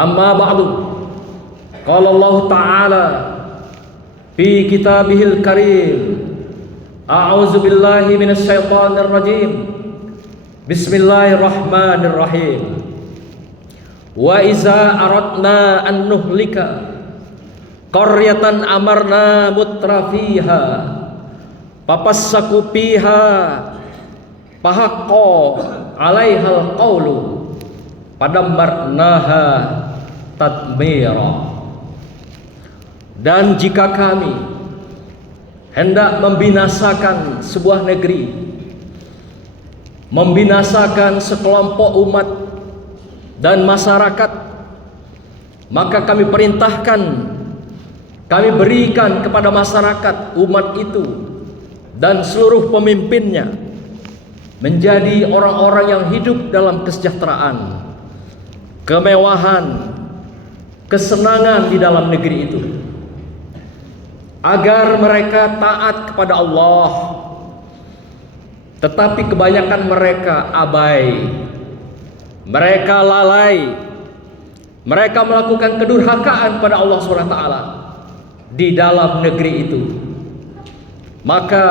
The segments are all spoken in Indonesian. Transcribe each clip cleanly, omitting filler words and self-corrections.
Amma ba'du. Qala Allah Ta'ala fi kitabihil karim. A'udzu billahi minasy syaithanir rajim. Bismillahirrahmanirrahim. Wa iza aradna an nuhlika qaryatan amarna mutrafiha papassaku fiha fahaqqa 'alaihal qawlu padammarnaha tadmira. Dan jika kami hendak membinasakan sebuah negeri, membinasakan sekelompok umat dan masyarakat, maka kami perintahkan, kami berikan kepada masyarakat umat itu dan seluruh pemimpinnya menjadi orang-orang yang hidup dalam kesejahteraan, kemewahan, kesenangan di dalam negeri itu, agar mereka taat kepada Allah. Tetapi kebanyakan mereka abai, mereka lalai, mereka melakukan kedurhakaan pada Allah SWT di dalam negeri itu. Maka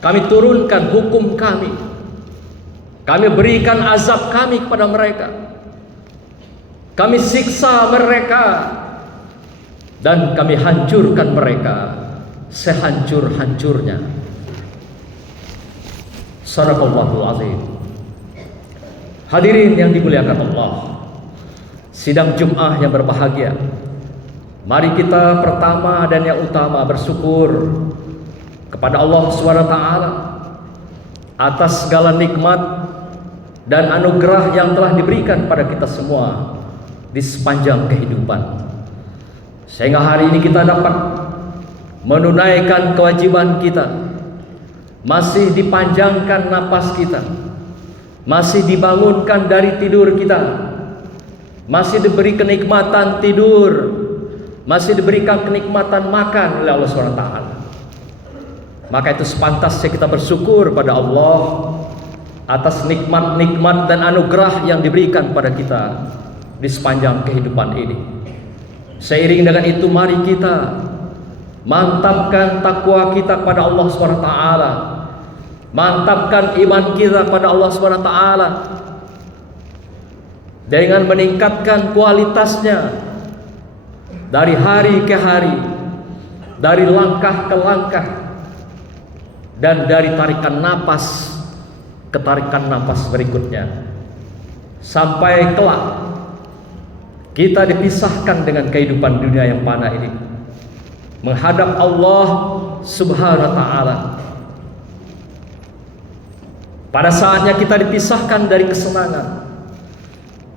kami turunkan hukum kami berikan azab kami kepada mereka, kami siksa mereka, dan kami hancurkan mereka sehancur-hancurnya. Sadaqallahul azim. Hadirin yang dimuliakan Allah, sidang Jum'ah yang berbahagia, mari kita pertama dan yang utama bersyukur kepada Allah SWT atas segala nikmat dan anugerah yang telah diberikan pada kita semua di sepanjang kehidupan, sehingga hari ini kita dapat menunaikan kewajiban kita, masih dipanjangkan napas kita, masih dibangunkan dari tidur kita, masih diberi kenikmatan tidur, masih diberikan kenikmatan makan oleh Allah SWT. Maka itu sepantasnya kita bersyukur pada Allah atas nikmat-nikmat dan anugerah yang diberikan pada kita di sepanjang kehidupan ini. Seiring dengan itu, mari kita mantapkan takwa kita kepada Allah SWT, mantapkan iman kita kepada Allah SWT dengan meningkatkan kualitasnya dari hari ke hari, dari langkah ke langkah, dan dari tarikan napas ke tarikan napas berikutnya, sampai kelak kita dipisahkan dengan kehidupan dunia yang fana ini, menghadap Allah Subhanahu wa Ta'ala. Pada saatnya kita dipisahkan dari kesenangan,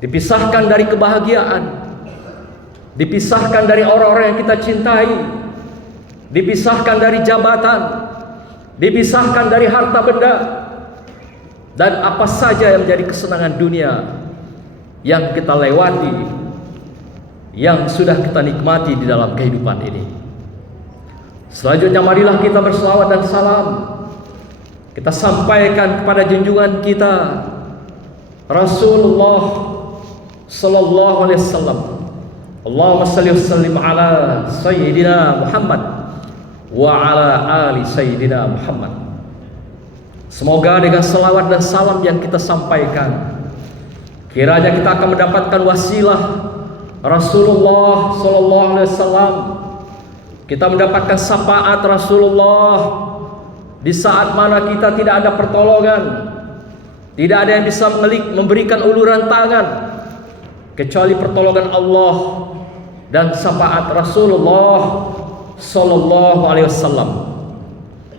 dipisahkan dari kebahagiaan, dipisahkan dari orang-orang yang kita cintai, dipisahkan dari jabatan, dipisahkan dari harta benda, dan apa saja yang menjadi kesenangan dunia yang kita lewati, yang sudah kita nikmati di dalam kehidupan ini. Selanjutnya marilah kita berselawat dan salam kita sampaikan kepada junjungan kita Rasulullah sallallahu alaihi wasallam. Allahumma shalli wa sallim ala sayyidina Muhammad wa ala ali sayyidina Muhammad. Semoga dengan selawat dan salam yang kita sampaikan, kiranya kita akan mendapatkan wasilah Rasulullah sallallahu alaihi wasallam, kita mendapatkan syafaat Rasulullah di saat mana kita tidak ada pertolongan, tidak ada yang bisa memberikan uluran tangan kecuali pertolongan Allah dan syafaat Rasulullah sallallahu alaihi wasallam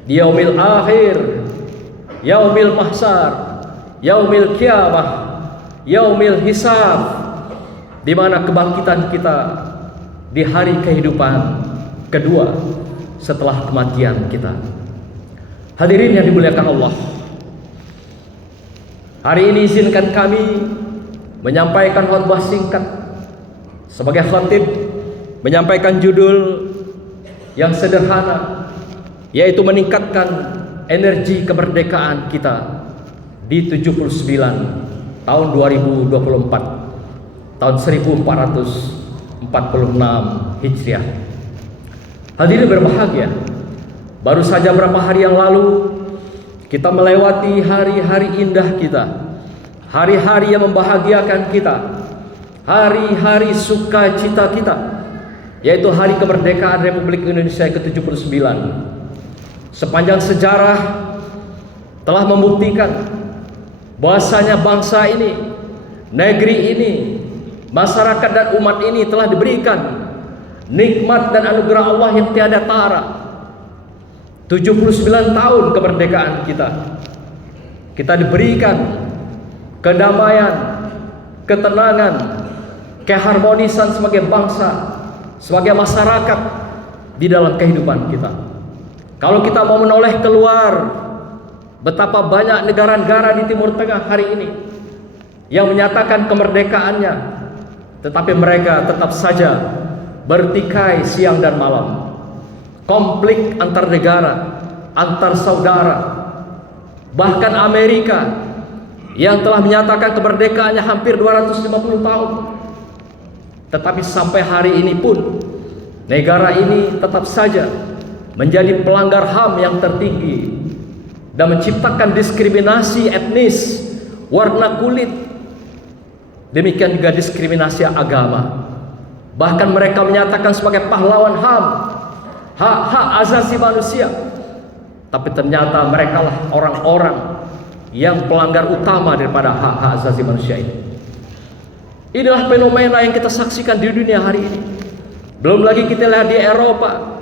di yaumil akhir, yaumil mahsyar, yaumil qiyamah, yaumil hisab, di mana kebangkitan kita di hari kehidupan kedua setelah kematian kita. Hadirin yang dimuliakan Allah, hari ini izinkan kami menyampaikan khutbah singkat sebagai khatib, menyampaikan judul yang sederhana, yaitu meningkatkan energi kemerdekaan kita di 79 tahun 2024, tahun 1446 Hijriah. Hadirin berbahagia, baru saja beberapa hari yang lalu kita melewati hari-hari indah kita, hari-hari yang membahagiakan kita, hari-hari sukacita kita, yaitu hari kemerdekaan Republik Indonesia ke-79. Sepanjang sejarah telah membuktikan bahwasanya bangsa ini, negeri ini, masyarakat dan umat ini telah diberikan nikmat dan anugerah Allah yang tiada tara. 79 tahun kemerdekaan kita diberikan kedamaian, ketenangan, keharmonisan sebagai bangsa, sebagai masyarakat di dalam kehidupan kita. Kalau kita mau menoleh keluar, betapa banyak negara-negara di Timur Tengah hari ini yang menyatakan kemerdekaannya, tetapi mereka tetap saja bertikai siang dan malam. Konflik antar negara, antar saudara. Bahkan Amerika yang telah menyatakan kemerdekaannya hampir 250 tahun, tetapi sampai hari ini pun negara ini tetap saja menjadi pelanggar HAM yang tertinggi dan menciptakan diskriminasi etnis, warna kulit, demikian juga diskriminasi agama. Bahkan mereka menyatakan sebagai pahlawan HAM, hak-hak asasi manusia, tapi ternyata mereka lah orang-orang yang pelanggar utama daripada hak-hak asasi manusia ini. Inilah fenomena yang kita saksikan di dunia hari ini. Belum lagi kita lihat di Eropa,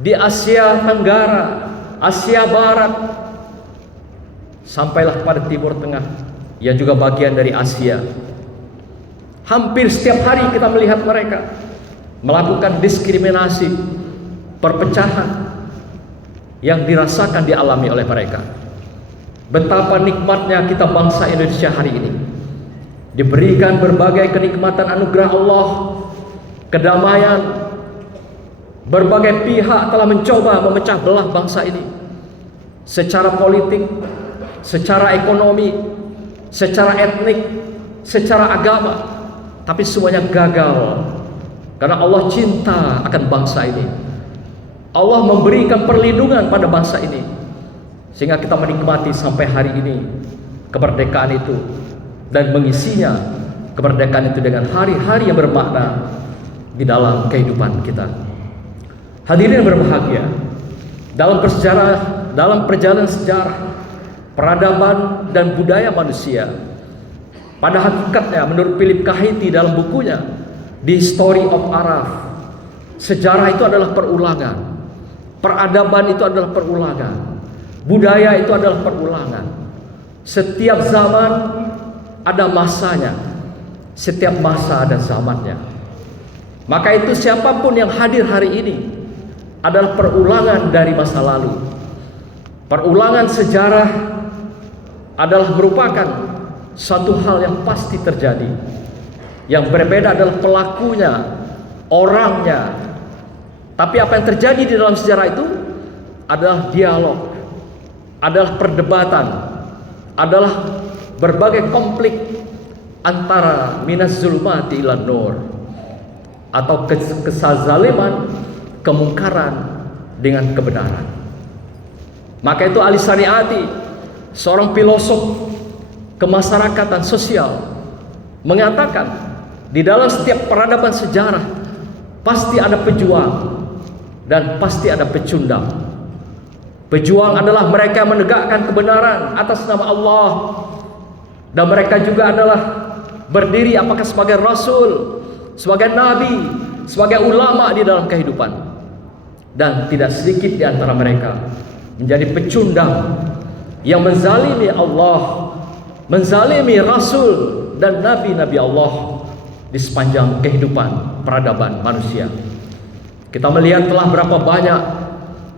di Asia Tenggara, Asia Barat, sampailah pada Timur Tengah yang juga bagian dari Asia. Hampir setiap hari kita melihat mereka melakukan diskriminasi, perpecahan yang dirasakan, dialami oleh mereka. Betapa nikmatnya kita bangsa Indonesia hari ini, diberikan berbagai kenikmatan anugerah Allah, kedamaian. Berbagai pihak telah mencoba memecah belah bangsa ini secara politik, secara ekonomi, secara etnik, secara agama, tapi semuanya gagal karena Allah cinta akan bangsa ini. Allah memberikan perlindungan pada bangsa ini sehingga kita menikmati sampai hari ini kemerdekaan itu dan mengisinya kemerdekaan itu dengan hari-hari yang bermakna di dalam kehidupan kita. Hadirin berbahagia, dalam perjalanan sejarah peradaban dan budaya manusia, pada hakikatnya menurut Philip Kahiti dalam bukunya The Story of Araf, sejarah itu adalah perulangan, peradaban itu adalah perulangan, budaya itu adalah perulangan. Setiap zaman ada masanya, setiap masa ada zamannya. Maka itu siapapun yang hadir hari ini adalah perulangan dari masa lalu. Perulangan sejarah adalah merupakan suatu hal yang pasti terjadi. Yang berbeda adalah pelakunya, orangnya. Tapi apa yang terjadi di dalam sejarah itu adalah dialog, adalah perdebatan, adalah berbagai konflik antara minas zulmati ilan nur, atau kesazaliman, kemungkaran dengan kebenaran. Maka itu Ali Syariati, seorang filosof kemasyarakatan sosial, mengatakan di dalam setiap peradaban sejarah pasti ada pejuang dan pasti ada pecundang. Pejuang adalah mereka yang menegakkan kebenaran atas nama Allah, dan mereka juga adalah berdiri apakah sebagai rasul, sebagai nabi, sebagai ulama di dalam kehidupan. Dan tidak sedikit di antara mereka menjadi pecundang yang menzalimi Allah, menzalimi rasul dan nabi-nabi Allah di sepanjang kehidupan peradaban manusia. Kita melihat telah berapa banyak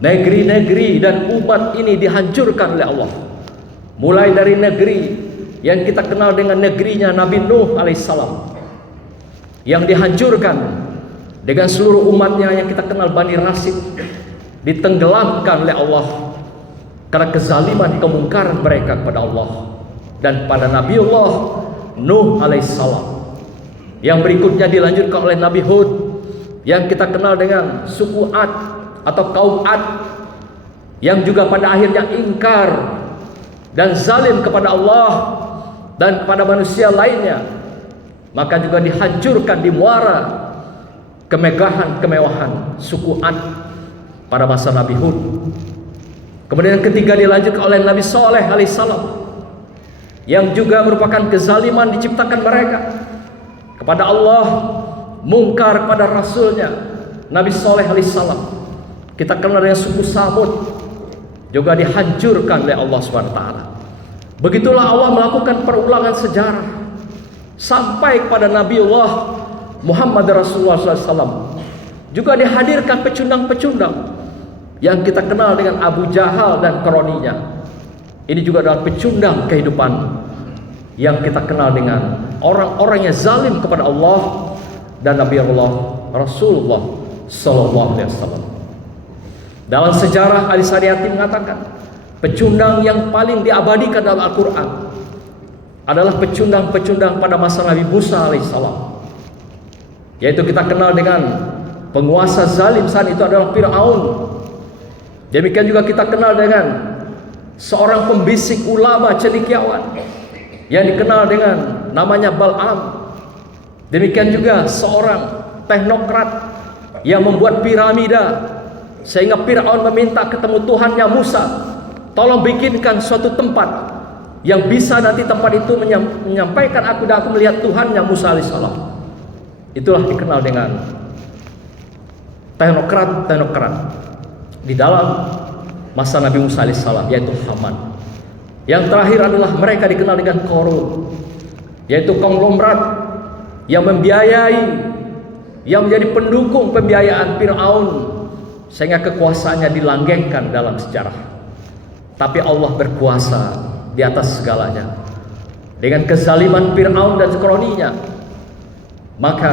negeri-negeri dan umat ini dihancurkan oleh Allah. Mulai dari negeri yang kita kenal dengan negerinya Nabi Nuh alaihissalam, yang dihancurkan dengan seluruh umatnya yang kita kenal Bani Rasid, ditenggelamkan oleh Allah karena kezaliman, kemungkaran mereka kepada Allah dan pada Nabiullah Nuh alaihissalam. Yang berikutnya dilanjutkan oleh Nabi Hud yang kita kenal dengan suku Ad atau kaum Ad, yang juga pada akhirnya ingkar dan zalim kepada Allah dan kepada manusia lainnya. Maka juga dihancurkan di muara kemewahan suku Ad pada masa Nabi Hud. Kemudian yang ketiga dilanjutkan oleh Nabi Saleh alaihissalam, yang juga merupakan kezaliman diciptakan mereka kepada Allah, mungkar kepada Rasulnya Nabi Saleh alaihissalam. Kita kenal dengan suku Samud, juga dihancurkan oleh Allah SWT. Begitulah Allah melakukan perulangan sejarah sampai kepada Nabiullah Muhammad Rasulullah SAW. Juga dihadirkan pecundang-pecundang yang kita kenal dengan Abu Jahal dan kroninya. Ini juga adalah pecundang kehidupan yang kita kenal dengan orang-orang yang zalim kepada Allah dan Nabi Allah Rasulullah SAW. Dalam sejarah Ali Sariyati mengatakan pecundang yang paling diabadikan dalam Al-Quran adalah pecundang-pecundang pada masa Nabi Musa alaihissalam, yaitu kita kenal dengan penguasa zalim saat itu adalah Fir'aun. Demikian juga kita kenal dengan seorang pembisik ulama cendekiawan yang dikenal dengan namanya Bal'am. Demikian juga seorang teknokrat yang membuat piramida, sehingga Fir'aun meminta ketemu Tuhannya Musa, tolong bikinkan suatu tempat yang bisa nanti tempat itu menyampaikan aku dan aku melihat Tuhannya Musa alaihissalam. Itulah dikenal dengan teknokrat di dalam masa Nabi Musa alaihissalam, yaitu Haman. Yang terakhir adalah mereka dikenal dengan Qarun, yaitu konglomerat yang membiayai, yang menjadi pendukung pembiayaan Fir'aun sehingga kekuasaannya dilanggengkan dalam sejarah. Tapi Allah berkuasa di atas segalanya. Dengan kezaliman Fir'aun dan kroninya, maka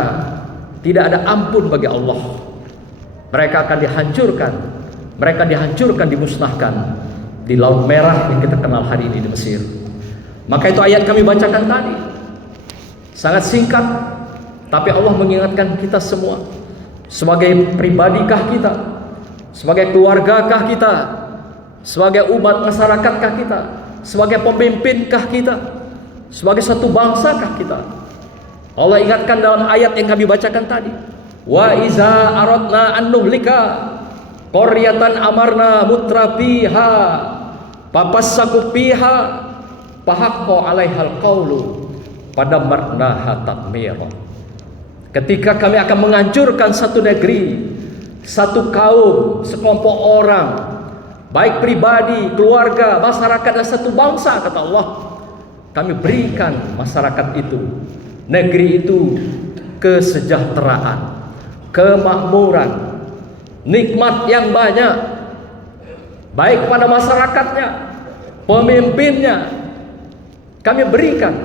tidak ada ampun bagi Allah. Mereka akan dihancurkan, dimusnahkan di Laut Merah yang kita kenal hari ini di Mesir. Maka itu ayat kami bacakan tadi sangat singkat, tapi Allah mengingatkan kita semua, sebagai pribadikah kita, sebagai keluargakah kita, sebagai umat masyarakatKah kita, sebagai pemimpinkah kita, sebagai satu bangsakah kita. Allah ingatkan dalam ayat yang kami bacakan tadi, wa iza aradna an nuhlika qaryatan amarna mutrafiha papassaku fiha fahaqqa 'alaihal qawlu fadammarnaha tadmira. Ketika kami akan menghancurkan satu negeri, satu kaum, sekelompok orang, baik pribadi, keluarga, masyarakat, dan satu bangsa, kata Allah, kami berikan masyarakat itu, negeri itu, kesejahteraan, kemakmuran, nikmat yang banyak, baik pada masyarakatnya, pemimpinnya. Kami berikan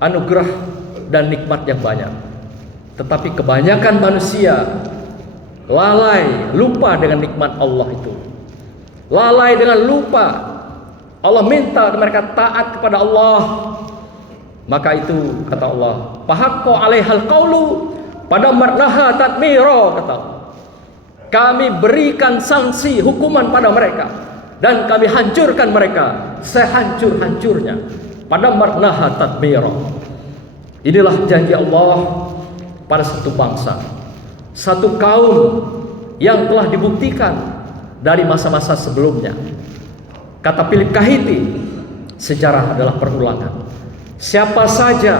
anugerah dan nikmat yang banyak. Tetapi kebanyakan manusia lalai, lupa dengan nikmat Allah itu. Lalai dengan lupa. Allah minta mereka taat kepada Allah. Maka itu kata Allah, fahaqqa 'alaihal qawlu fadammarnaha tadmira, kata Allah. Kami berikan sanksi hukuman pada mereka dan kami hancurkan mereka sehancur-hancurnya. Fadammarnaha tadmira. Inilah janji Allah pada satu bangsa, satu kaum yang telah dibuktikan dari masa-masa sebelumnya. Kata Philip Kahiti, sejarah adalah perulangan. Siapa saja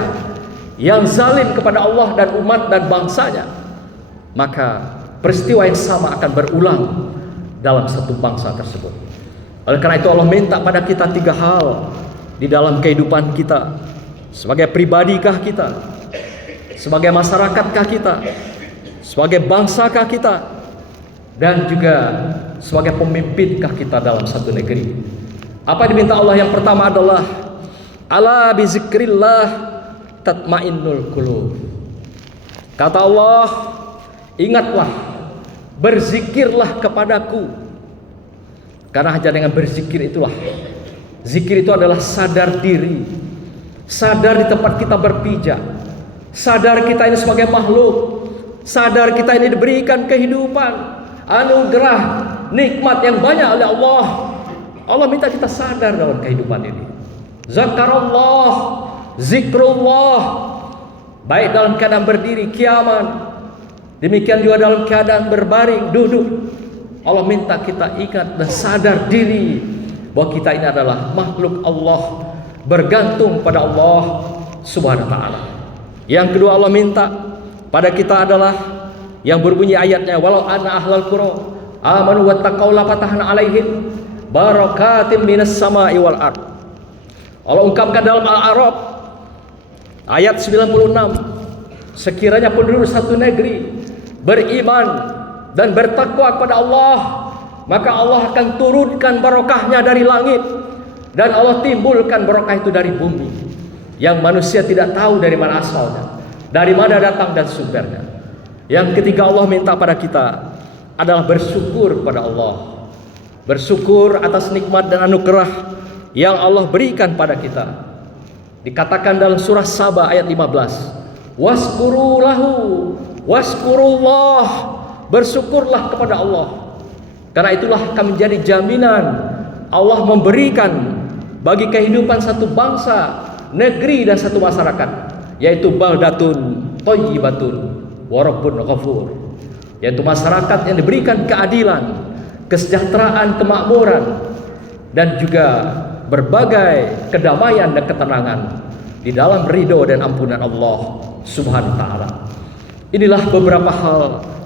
yang zalim kepada Allah dan umat dan bangsanya, maka peristiwa yang sama akan berulang dalam satu bangsa tersebut. Oleh karena itu Allah minta pada kita 3 hal di dalam kehidupan kita. Sebagai pribadikah kita, sebagai masyarakatkah kita, sebagai bangsakah kita, dan juga sebagai pemimpinkah kita dalam satu negeri. Apa yang diminta Allah? Yang pertama adalah ala bizikrillah tatmainnul qulub. Kata Allah, ingatlah, berzikirlah kepadaku. Karena hanya dengan berzikir itulah, zikir itu adalah sadar diri, sadar di tempat kita berpijak, Sadar kita ini sebagai makhluk, sadar kita ini diberikan kehidupan, anugerah, nikmat yang banyak oleh Allah. Allah minta kita sadar dalam kehidupan ini. Zakarullah, zikrullah, baik dalam keadaan berdiri, kiaman, demikian juga dalam keadaan berbaring, duduk. Allah minta kita ingat dan sadar diri bahwa kita ini adalah makhluk Allah, bergantung pada Allah Subhanahu wa ta'ala. Yang kedua, Allah minta pada kita adalah yang berbunyi ayatnya, walau anna ahlal qura amanu wattaqau la fatahna alaihim barakatim minas sama'i wal ard. Allah ungkapkan dalam Al-A'raf ayat 96, sekiranya penduduk satu negeri beriman dan bertakwa kepada Allah, maka Allah akan turunkan barokahnya dari langit, dan Allah timbulkan barokah itu dari bumi yang manusia tidak tahu dari mana asalnya, dari mana datang dan sumbernya. Yang ketiga, Allah minta pada kita adalah bersyukur pada Allah, bersyukur atas nikmat dan anugerah yang Allah berikan pada kita. Dikatakan dalam surah Saba ayat 15, waskuru lahu waskurullah, bersyukurlah kepada Allah, karena itulah akan menjadi jaminan Allah memberikan bagi kehidupan satu bangsa, negeri dan satu masyarakat, yaitu baldatun thayyibatun wa rabbun ghafur, yaitu masyarakat yang diberikan keadilan, kesejahteraan, kemakmuran, dan juga berbagai kedamaian dan ketenangan di dalam ridho dan ampunan Allah Subhanahu wa ta'ala. Inilah beberapa hal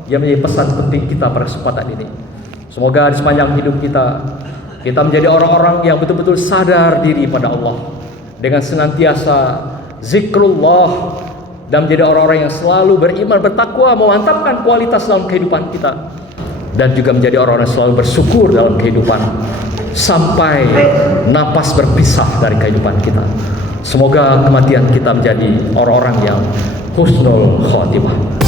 yang menjadi pesan penting kita pada kesempatan ini. Semoga di sepanjang hidup kita menjadi orang-orang yang betul-betul sadar diri pada Allah, dengan senantiasa zikrullah, dan menjadi orang-orang yang selalu beriman, bertakwa, memantapkan kualitas dalam kehidupan kita, dan juga menjadi orang-orang yang selalu bersyukur dalam kehidupan sampai napas berpisah dari kehidupan kita. Semoga kematian kita menjadi orang-orang yang husnul khotimah.